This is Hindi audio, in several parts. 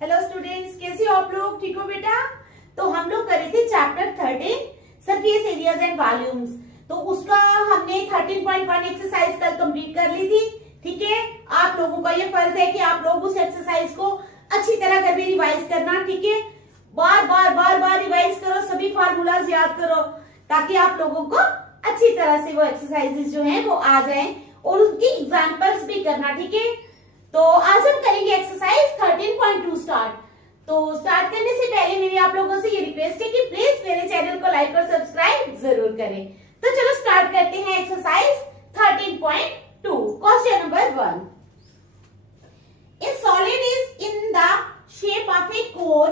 हेलो स्टूडेंट्स, कैसे हो आप लोग? ठीक हो बेटा? तो हम लोग कर रहे थे chapter 13 surface areas and volumes. तो उसका हमने 13.1 एक्सरसाइज कल कंप्लीट कर ली थी। ठीक है, आप लोगों का ये फर्ज है कि आप लोग उस एक्सरसाइज को अच्छी तरह करके रिवाइज करना। ठीक है, बार बार रिवाइज करो, सभी फार्मूलाज याद करो ताकि आप लोगों को अच्छी तरह से वो एक्सरसाइजेज जो है वो आ जाए और उनकी एग्जाम्पल्स भी करना। ठीक है, तो आज हम करेंगे एक्सरसाइज 13.2 स्टार्ट। तो स्टार्ट करने से पहले मेरी आप लोगों से ये रिक्वेस्ट है कि प्लीज मेरे चैनल को लाइक और सब्सक्राइब जरूर करें। तो चलो स्टार्ट करते हैं exercise 13.2। Question number 1, A solid is in the shape of a cone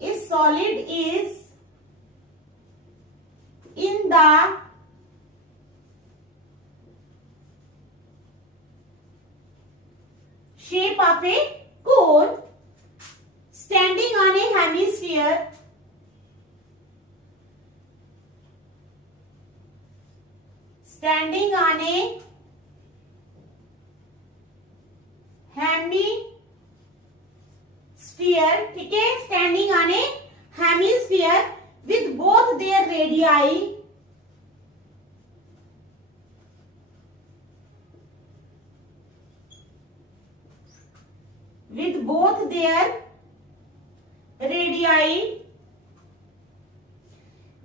A solid is in the shape of a cone standing on a hemisphere ठीक है, standing on a hemisphere with both their radii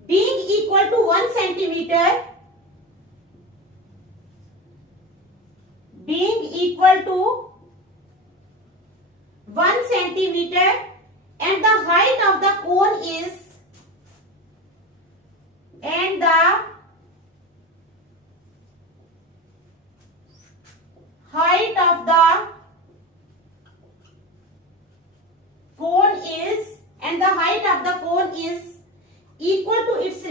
being equal to 1 centimeter, and the height of the cone is equal to its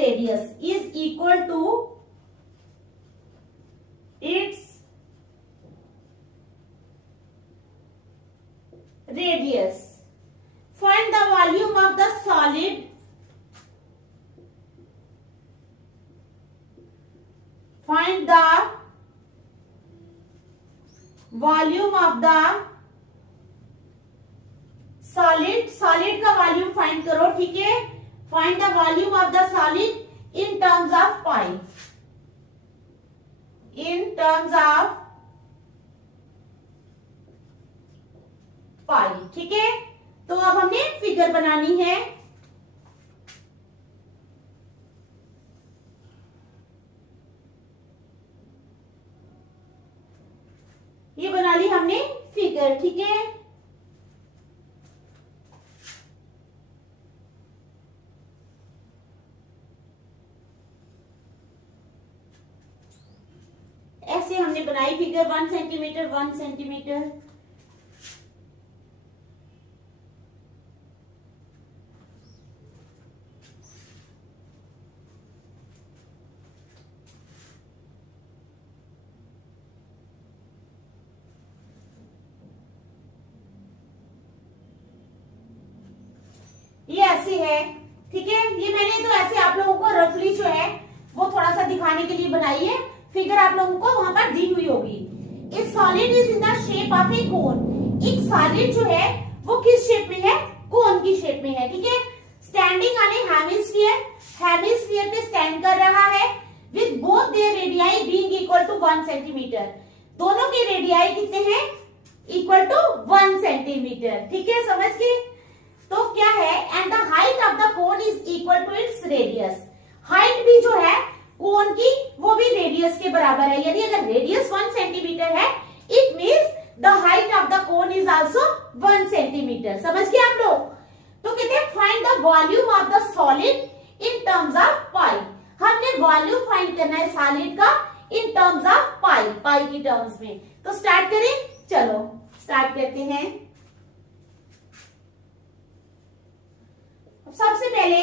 radius. Find the volume of the solid solid का वॉल्यूम फाइंड करो। ठीक है, find the volume of the solid in terms of pi, ठीक है। तो अब हमने फिगर बनानी है। ये बना ली हमने फिगर। ठीक है, ऐसे हमने बनाई फिगर 1 सेंटीमीटर 1 सेंटीमीटर। ये ऐसे है। ठीक है, ये मैंने तो ऐसे आप लोगों को रफली जो है वो थोड़ा सा दिखाने के लिए बनाई है। फिगर आप लोगों को वहां पर दी हुई होगी। इस solid is in the shape of a cone. एक सॉलिड जो है वो किस शेप में है? कोन की शेप में है। ठीक है, स्टैंडिंग ऑन ए हेमिस्फीयर पे स्टैंड कर रहा है with both their radii being equal to 1 centimetre. दोनों के रेडियाई कितने हैं? Equal to 1 centimetre. ठीक है, समझ गए? तो क्या है? And the height of the cone is equal to its radius. Height भी जो है कोन की वो भी रेडियस के बराबर है। यानी अगर रेडियस 1 सेंटीमीटर है, it means the height of the cone is also 1 centimetre. समझ गए आप लोग? तो कहते हैं find the volume of the solid in terms of pi. हमने वॉल्यूम फाइंड करना है सॉलिड का इन टर्म्स ऑफ पाई की टर्म्स में। तो स्टार्ट करें, चलो स्टार्ट करते हैं। सबसे पहले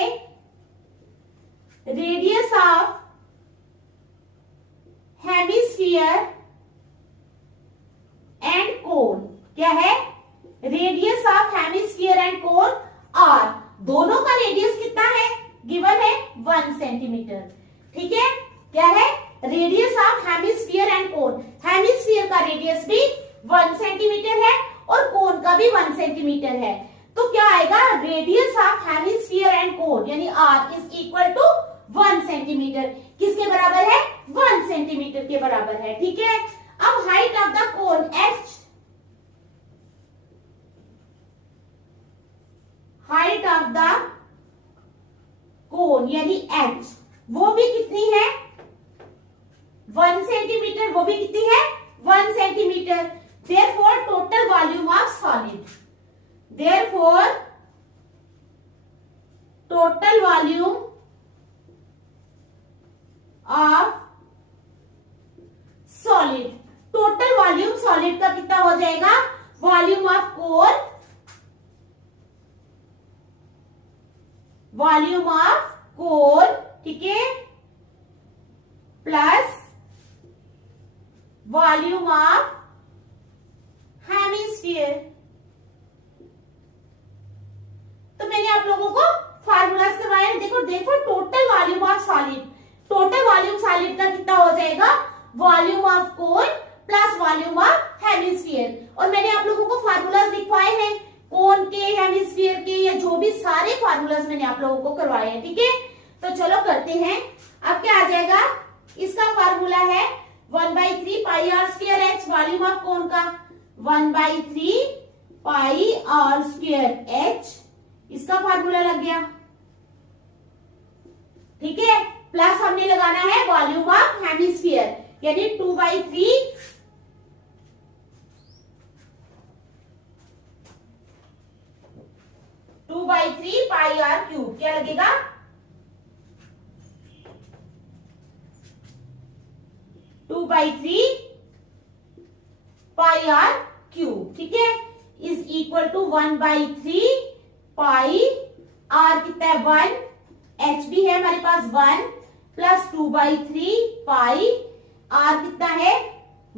radius of hemisphere and cone क्या है? Radius of hemisphere and cone r, दोनों का रेडियस कितना है? गिवन है 1 सेंटीमीटर। ठीक है, क्या है? Radius of hemisphere and cone. Hemisphere का रेडियस भी 1 सेंटीमीटर है और कोन का भी 1 सेंटीमीटर है। तो क्या आएगा, radius of hemisphere and cone यानी R is equal to 1 centimetre. किसके बराबर है, 1 सेंटीमीटर के बराबर है। ठीक है, अब height of the cone H, height of the कोन यानी एच, वो भी कितनी है, 1 सेंटीमीटर, वो भी कितनी है, 1 centimetre. Therefore total volume of solid, therefore total volume of solid, total volume solid का कितना हो जाएगा, volume of cone, volume of कोन, ठीक है, प्लस वॉल्यूम ऑफ हेमिस्फीयर। तो मैंने आप लोगों को फार्मूलाज करवाया, देखो देखो total volume of solid, total volume solid का कितना हो जाएगा, volume of cone plus volume of hemisphere. और मैंने आप लोगों को फार्मूलाज लिखवाए हैं कोन के, हेमिस्फीयर के, या जो भी सारे फार्मूलाज मैंने आप लोगों को करवाए हैं। ठीक है, तो चलो करते हैं। अब क्या आ जाएगा, इसका फार्मूला है 1/3 pi are square H, volume of cone का 1/3 पाई आर स्क्वायर एच, इसका फार्मूला लग गया। ठीक है, प्लस हमने लगाना है वॉल्यूम ऑफ हेमिस्फीयर यानी 2/3 पाई आर क्यूब, क्या लगेगा, 2/3 पाई आर क्यूब। ठीक है, is equal to 1/3 pi r कितना है 1, एच भी है हमारे पास 1, प्लस 2/3 पाई आर कितना है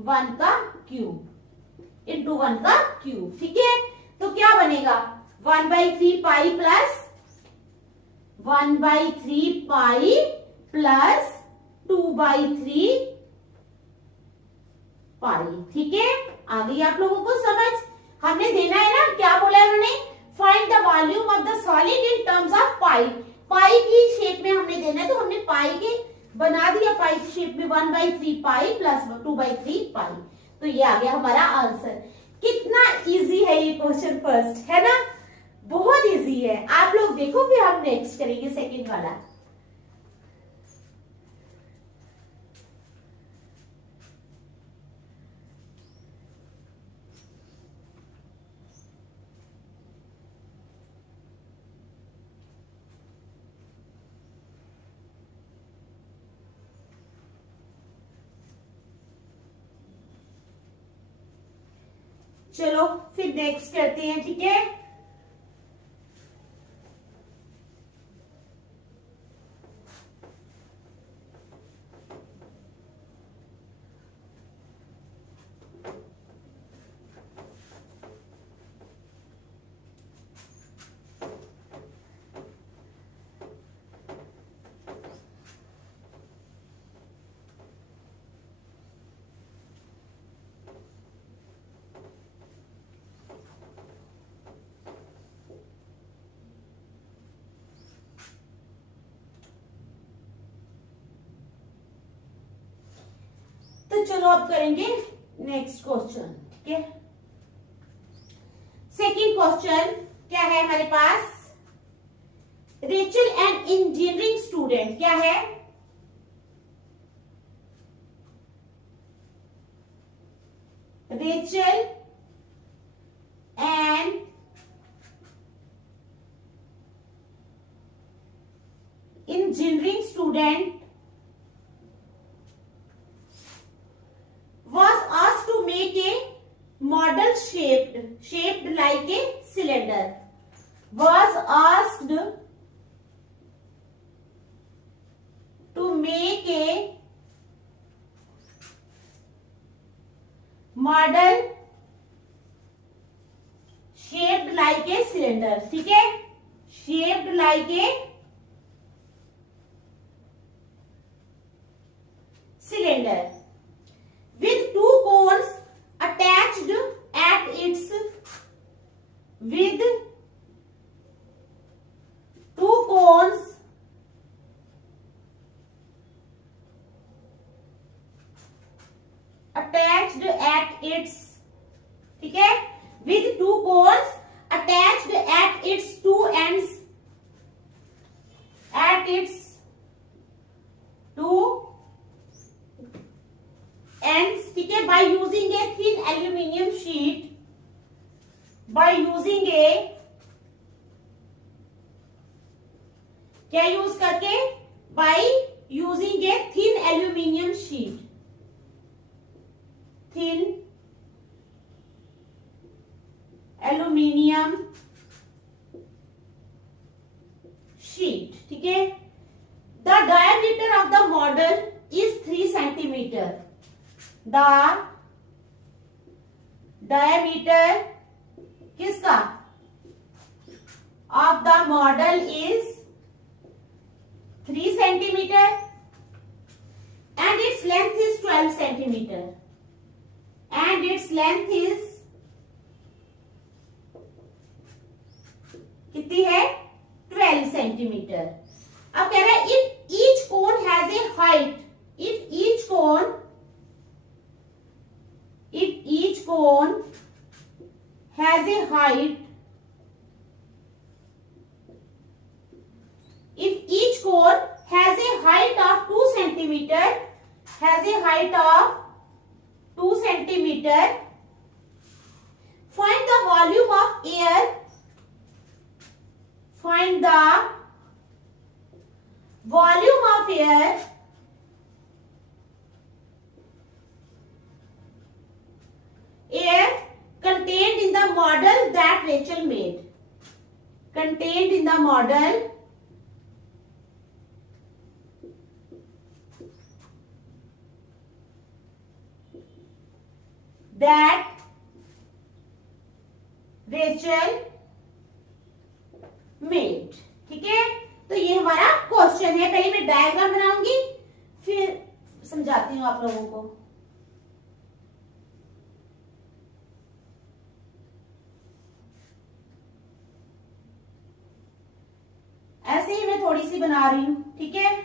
1 का क्यूब इंटू 1 का क्यूब। ठीक है, तो क्या बनेगा 1/3 पाई प्लस 1/3 पाई प्लस 2/3 पाई। ठीक है, आ गई आप लोगों को समझ। हमने देना है ना, क्या बोला है उन्होंने, find the volume of the solid in terms of pi, pi की शेप में हमने देना है, तो हमने पाई के बना दिया, पाई की शेप में 1/3 पाई प्लस 2/3 पाई। तो ये आ गया हमारा आंसर। कितना इजी है ये क्वेश्चन फर्स्ट, है ना, बहुत इजी है। आप लोग देखो, फिर हम नेक्स्ट करेंगे सेकंड वाला। चलो फिर नेक्स्ट करते हैं। ठीक है, तो चलो अब करेंगे नेक्स्ट क्वेश्चन। ठीक है, सेकंड क्वेश्चन क्या है हमारे पास, रेचल एंड इंजीनियरिंग स्टूडेंट, क्या है, Rachel and engineering student was asked to make a model shaped like a cylinder, was asked to make a model shaped like a cylinder। ठीक है, shaped like a cylinder with two cones attached at its, ठीक है, with two cones attached at its two ends, at its two ends, ठीक है, by using a thin aluminium sheet, by using a, क्या यूज करके, by using a thin aluminium sheet, thin aluminium sheet, ठीक है। The diameter of the model is 3 centimetre, the diameter किसका, of the model is 3 centimetre and its length is 12 centimeter, and its length is कितनी है, 12 सेंटीमीटर। अब कह रहा है if each cone has a height, if each cone has a height, if each cone has a height of 2 centimeter, has a height of 2 centimeter, find the volume of air, find the volume of air contained in the model that Rachel made, contained in the model that Rachel made, ठीक है। तो ये हमारा क्वेश्चन है। पहले मैं डायग्राम बनाऊंगी, फिर समझाती हूँ आप लोगों को। ऐसे ही मैं थोड़ी सी बना रही हूं, ठीक है।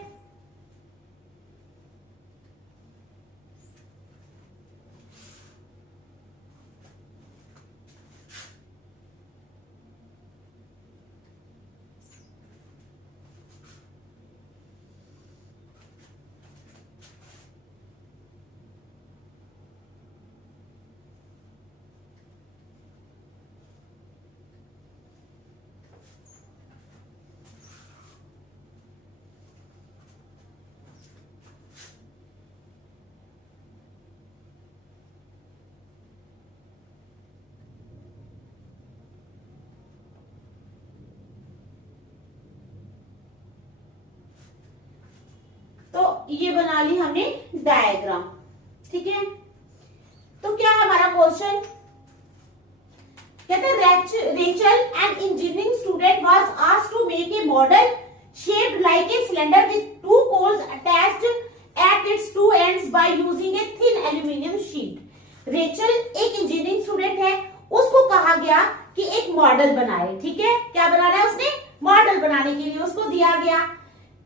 तो ये बना ली हमने डायग्राम, ठीक है। तो क्या है हमारा क्वेश्चन, कहते हैं Rachel an engineering student was asked to make a model shaped like a cylinder with 2 cones attached at its 2 ends by using a thin aluminium sheet. Rachel एक इंजीनियरिंग स्टूडेंट है, उसको कहा गया कि एक मॉडल बनाए, ठीक है। क्या बनाना है उसने, मॉडल बनाने के लिए उसको दिया गया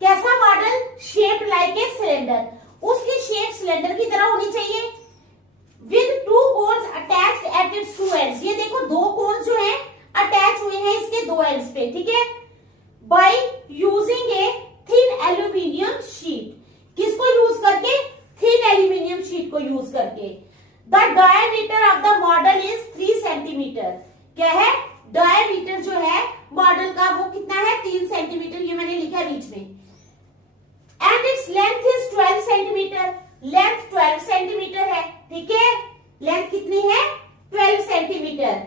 कैसा model, shaped like a cylinder, उसकी शेप सिलेंडर की तरह होनी चाहिए, with 2 cones attached at its 2 ends. ये देखो 2 कोन्स जो हैं अटैच हुए हैं इसके 2 एंड्स पे, ठीक है। By using a thin aluminium sheet, किसको यूज करके, थिन एल्यूमिनियम शीट को यूज करके। The diameter of the model is 3 centimetre. क्या है, डायमीटर जो है मॉडल का वो कितना है, 3 सेंटीमीटर, ये मैंने लिखा है बीच में। And its length is 12 centimetre, length 12 centimetre है, ठीक है। लेंथ कितनी है, 12 सेंटीमीटर।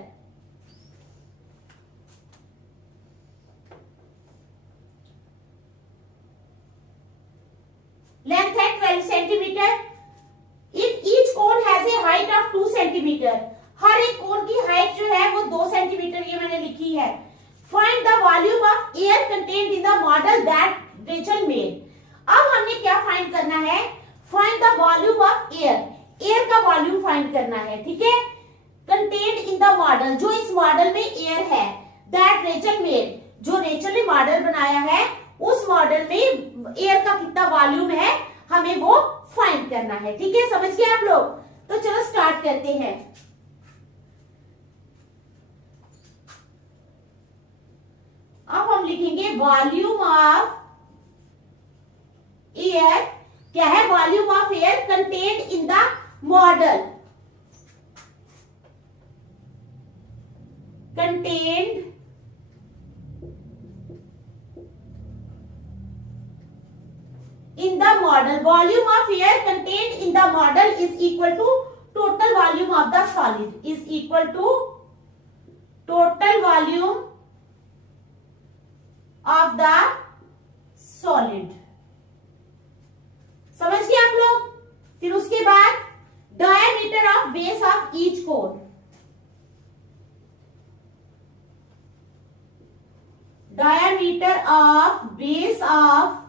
लेंथ है 12 centimetre. If each cone has a height of 2 centimetre, हर एक कोन की हाइट जो है वो 2 सेंटीमीटर, ये मैंने लिखी है। Find the volume of air contained in the model that Rachel made. अब हमने क्या फाइंड करना है, find the volume of air, air का वॉल्यूम फाइंड करना है, ठीक है। कंटेन्ड इन द मॉडल, जो इस मॉडल में एयर है, दैट रेचल मेड, जो रेचल ने मॉडल बनाया है, उस मॉडल में एयर का कितना वॉल्यूम है, हमें वो फाइंड करना है, ठीक है। समझ गए आप लोग। तो चलो स्टार्ट करते हैं। अब हम लिखेंगे वॉल्यूम ऑफ एयर। क्या है? Volume of air contained in the model, contained in the model. Volume of air contained in the model is equal to total volume of the solid, is equal to total volume of the solid. समझ गए आप लोग? फिर उसके बाद diameter of base of each cone, diameter of base of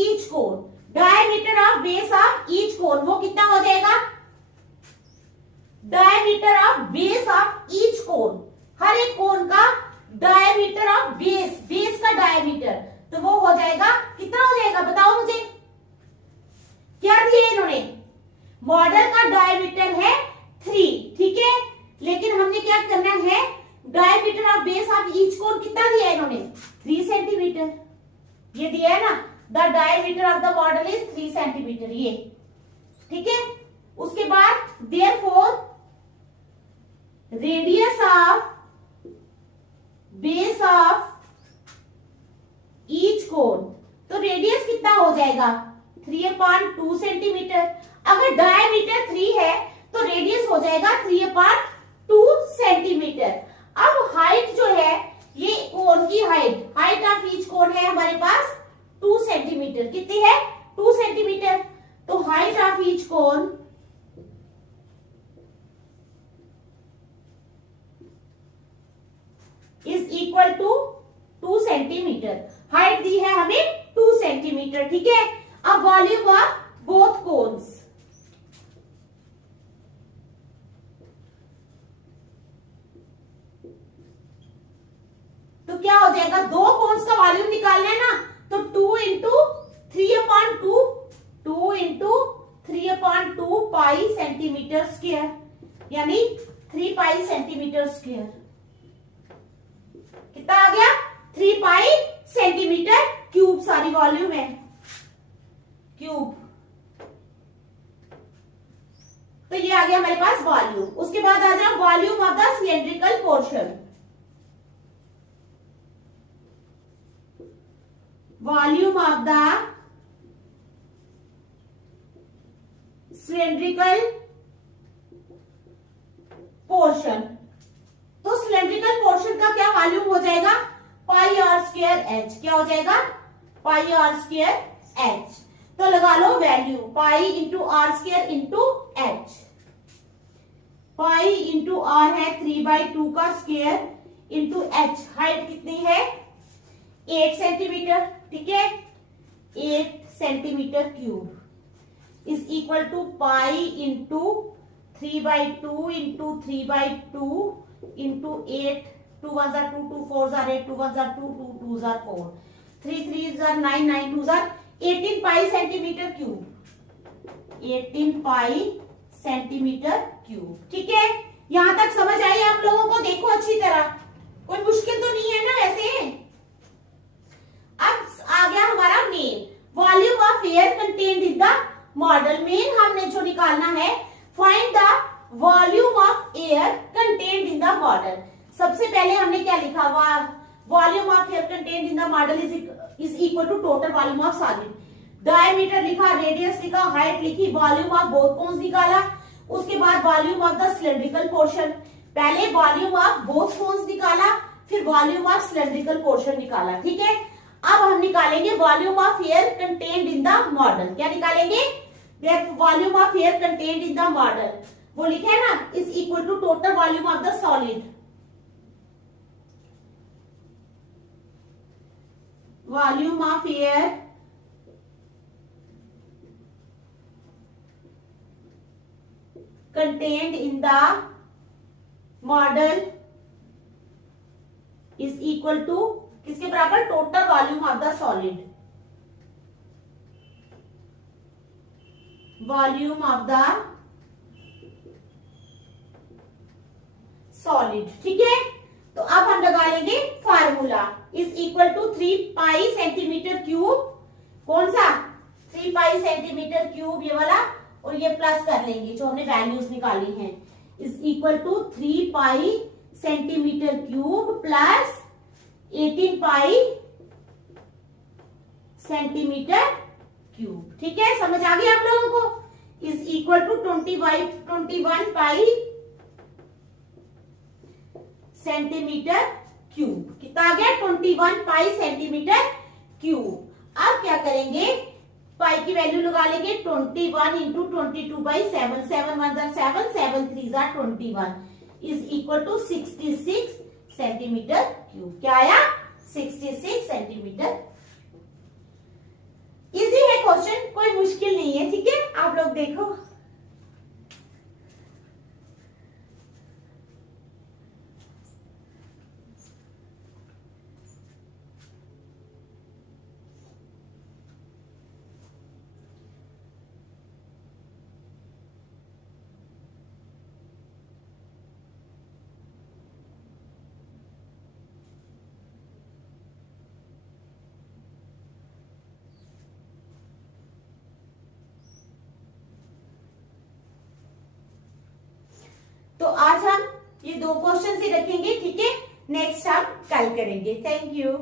each cone, diameter of base of each cone वो कितना हो जाएगा? diameter of base of each cone, हर एक कोन का diameter of base, base का diameter, तो वो हो जाएगा कितना हो जाएगा? बताओ मुझे, क्या दिया इन्होंने? मॉडल का diameter है 3, ठीक है, लेकिन हमने क्या करना है? diameter of base of each cone कितना दिया इन्होंने? 3 सेंटीमीटर, ये दिया है ना। The diameter of the model is 3 centimetre, ये ठीक है। उसके बाद therefore radius of base of each cone, तो रेडियस कितना हो जाएगा? 3/2 सेंटीमीटर। अगर डायमीटर 3 है तो रेडियस हो जाएगा 3/2 सेंटीमीटर। अब हाइट जो है, ये कोन की हाइट, हाइट ऑफ ईच कोन है हमारे पास 2 सेंटीमीटर। कितनी है? 2 सेंटीमीटर। तो height of each cone is equal to 2 centimetre. Height दी है हमें 2 सेंटीमीटर, ठीक है। अब वॉल्यूम ऑफ बोथ कोन्स, तो क्या हो जाएगा? दो कोन्स का वॉल्यूम निकालना है ना, तो 2 इंटू 3/2, 2 इंटू 3/2 पाई सेंटीमीटर स्क्वायर, यानी 3 पाई सेंटीमीटर स्क्वायर। कितना आ गया? 3 पाई सेंटीमीटर क्यूब, सारी वॉल्यूम है क्यूब। तो ये आ गया हमारे पास वॉल्यूम। उसके बाद आ जाओ volume of the cylindrical portion, volume of the cylindrical portion. तो सिलेंड्रिकल पोर्शन का क्या वॉल्यूम हो जाएगा? Pi are square h. क्या हो जाएगा? Pi are square h. तो लगा लो value, pi into r square into h. Pi into r है 3/2 का स्क्वायर इंटू एच। हाइट कितनी है? 8 सेंटीमीटर, ठीक है, 8 centimetre cube is equal to pi into 3/2 into 3/2 into 8, 2 1 2, 2 4 8, 2 1 2, 2 2 4, 3 3 9, 9 2 18 pi centimetre cube, 18 pi centimetre cube, ठीक है। यहां तक समझ आई आप लोगों को? देखो अच्छी तरह, कोई मुश्किल तो नहीं है ना वैसे। अब आ गया हमारा main, volume of air contained in the model. Main हमने जो निकालना है, find the volume of air contained in the model. सबसे पहले हमने क्या लिखा? Volume of air contained in the model is equal to total volume of solid. Diameter लिखा, रेडियस लिखा, हाइट लिखी, वॉल्यूम ऑफ बोथ कोन्स निकाला। उसके बाद volume of the cylindrical portion, पहले वॉल्यूम ऑफ बोथ कोन्स निकाला, फिर वॉल्यूम ऑफ सिलेंड्रिकल पोर्शन निकाला, ठीक है। अब हम निकालेंगे volume of air contained in the model. क्या निकालेंगे? Volume of air contained in the model, वो लिखा है ना, is equal to total volume of the solid. Volume of air contained in the model is equal to किसके बराबर? Total volume of the solid. Volume of the solid. ठीक है, तो अब हम लगा लेंगे formula is equal to 3 pi centimetre cube. कौन सा? 3 पाई सेंटीमीटर क्यूब ये वाला, और ये प्लस कर लेंगे जो हमने वैल्यूज निकाली हैं, is equal to 3 pi centimetre cube plus 18 pi centimetre cube. ठीक है, समझ आ गया आप लोगों को? Is equal to 21 pi centimetre cube. कितना आ गया? 21 पाई सेंटीमीटर क्यूब। अब क्या करेंगे, पाई की वैल्यू लगा लेंगे 21 into 22/7, 7 1 7, 7 3 21 is equal to 66 centimetre cube. क्या आया? 66 सेंटीमीटर। इजी है क्वेश्चन, कोई मुश्किल नहीं है। ठीक है, आप लोग देखो। तो आज हम ये 2 क्वेश्चन ही रखेंगे। ठीक है, नेक्स्ट हम कल करेंगे। Thank you.